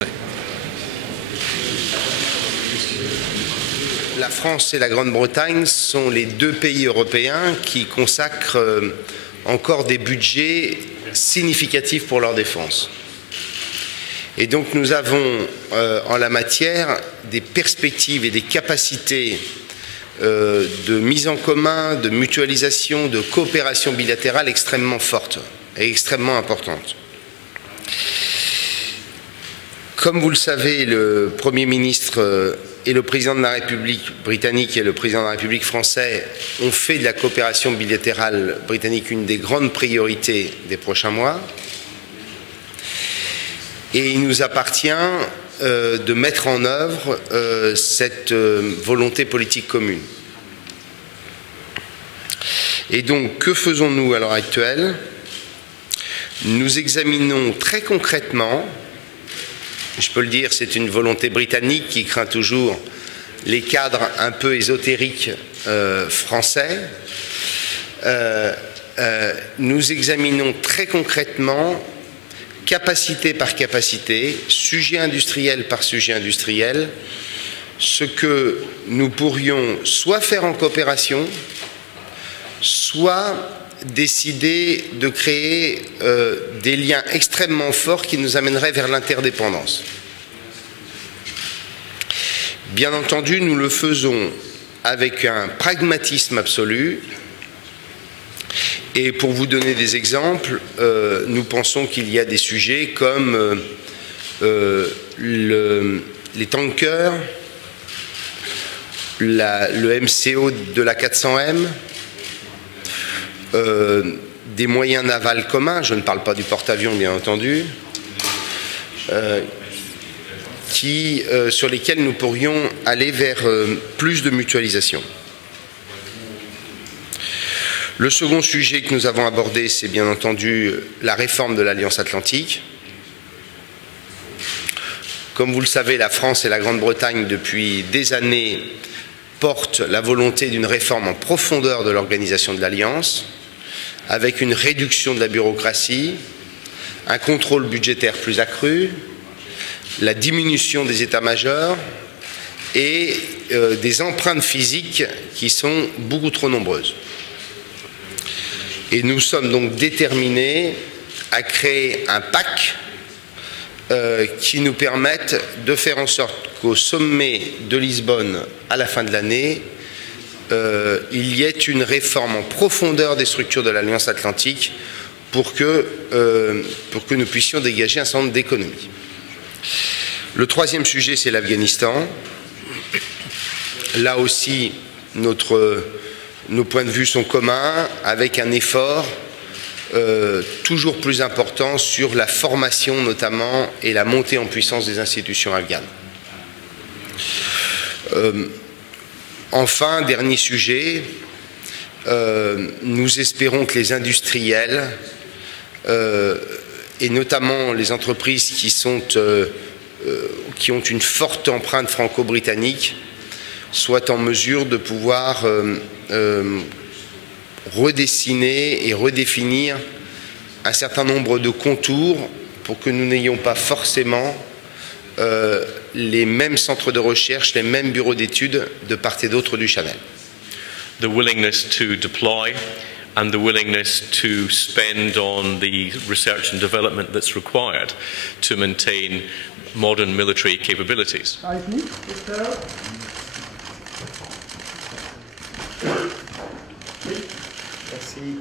La France et la Grande-Bretagne sont les deux pays européens qui consacrent encore des budgets significatifs pour leur défense. Et donc nous avons en la matière des perspectives et des capacités de mise en commun, de mutualisation, de coopération bilatérale extrêmement fortes et extrêmement importantes. Comme vous le savez, le Premier ministre et le président de la République britannique et le président de la République français ont fait de la coopération bilatérale britannique une des grandes priorités des prochains mois. Et il nous appartient de mettre en œuvre cette volonté politique commune. Et donc, que faisons-nous à l'heure actuelle? Nous examinons très concrètement, je peux le dire, c'est une volonté britannique qui craint toujours les cadres un peu ésotériques français. Nous examinons très concrètement, capacité par capacité, sujet industriel par sujet industriel, ce que nous pourrions soit faire en coopération, soit décider de créer des liens extrêmement forts qui nous amèneraient vers l'interdépendance. Bien entendu, nous le faisons avec un pragmatisme absolu. Et pour vous donner des exemples, nous pensons qu'il y a des sujets comme les tankers, le MCO de la 400M, des moyens navals communs, je ne parle pas du porte-avions bien entendu, sur lesquels nous pourrions aller vers plus de mutualisation. Le second sujet que nous avons abordé, c'est bien entendu la réforme de l'Alliance Atlantique. Comme vous le savez, la France et la Grande-Bretagne, depuis des années, portent la volonté d'une réforme en profondeur de l'organisation de l'Alliance, avec une réduction de la bureaucratie, un contrôle budgétaire plus accru, la diminution des états-majors et des empreintes physiques qui sont beaucoup trop nombreuses. Et nous sommes donc déterminés à créer un PAC qui nous permette de faire en sorte qu'au sommet de Lisbonne, à la fin de l'année, il y ait une réforme en profondeur des structures de l'Alliance Atlantique pour que nous puissions dégager un certain nombre d'économies. Le troisième sujet, c'est l'Afghanistan. Là aussi, nos points de vue sont communs, avec un effort toujours plus important sur la formation notamment et la montée en puissance des institutions afghanes. Enfin, dernier sujet, nous espérons que les industriels et notamment les entreprises qui ont une forte empreinte franco-britannique soient en mesure de pouvoir redessiner et redéfinir un certain nombre de contours pour que nous n'ayons pas forcément les mêmes centres de recherche, les mêmes bureaux d'études de part et d'autre du Channel. The willingness to deploy and the willingness to spend on the research and development that's required to maintain modern military capabilities. Merci.